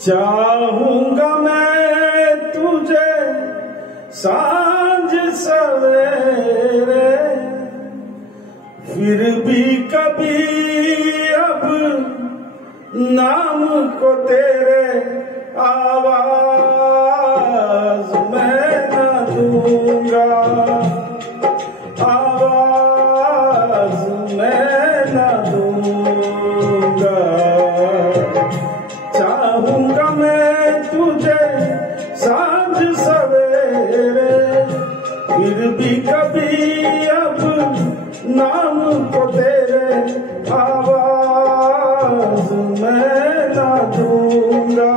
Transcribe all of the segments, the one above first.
चाहूंगा मैं तुझे सांझ सवेरे, फिर भी कभी अब नाम को तेरे आवाज मैं न दूंगा, आवाज मैं न दूंगा। चाहूंगा मैं तुझे सांझ सवेरे, फिर भी कभी अब नाम को तेरे आवाज मैं न दूंगा,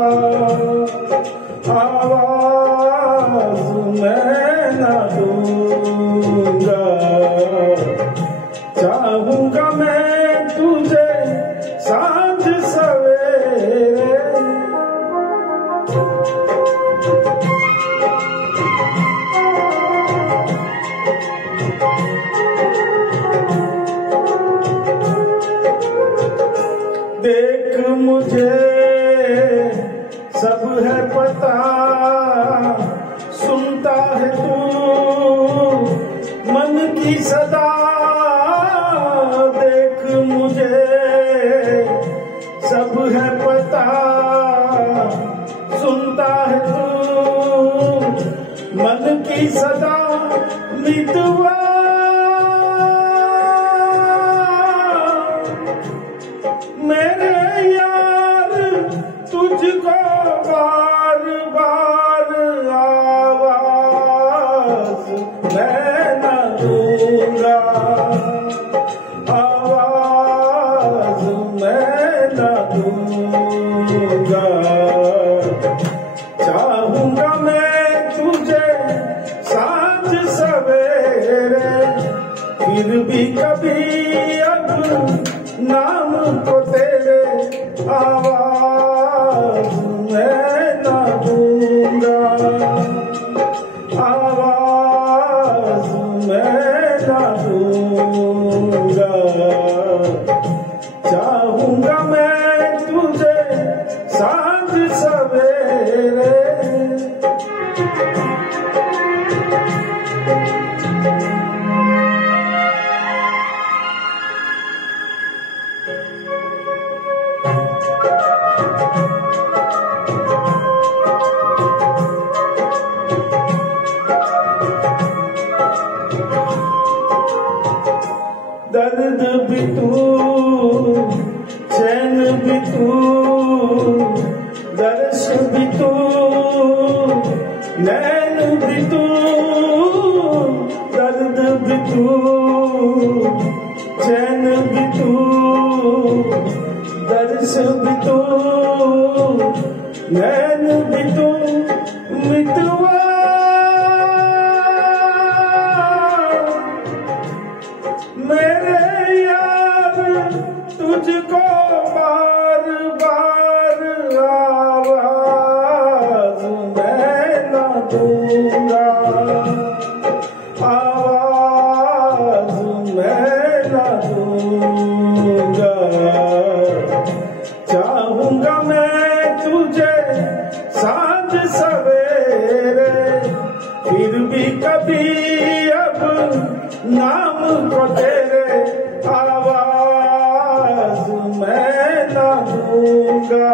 आवाज मैं न दूंगा। चाहूंगा मैं तुझे सांझ सवेरे। देख मुझे सब है पता, सुनता है तू मन की सदा। देख मुझे सब है पता, सुनता है तू मन की सदा। मितवा मेरे यार तुझको बार बार आवाज मैं न दूंगा, आवाज मैं न दूंगा। चाहूंगा मैं तुझे सांझ सवेरे, फिर भी कभी अब नाम को तेरे आवाज मैं न दूंगा, आवाज मैं न दूंगा। चाहूंगा मैं तुझे सांझ सवेरे। दर्द भी तू, चैन भी तू, दर्श भी तू, नैन भी तू। दर्द भी तू, चैन भी तू, दर्श भी तू, नैन भी तू। मितवा मेरे यार तुझको बार बार आवाज मैं न दूंगा, आवाज मैं न दूंगा। चाहूंगा मैं तुझे सांझ सवेरे, फिर भी कभी अब नाम को तेरे आवाज मैं न दूंगा,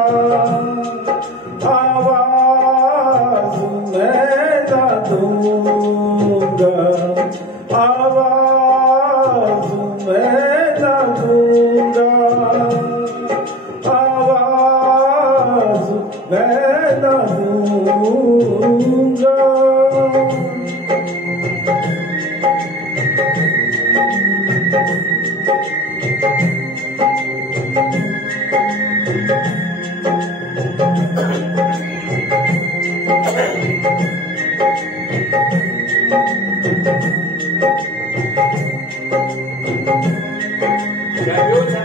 आवाज मैं न दूंगा, आवाज मैं न दूंगा, आवाज मैं न दूंगा। क्या बोलिए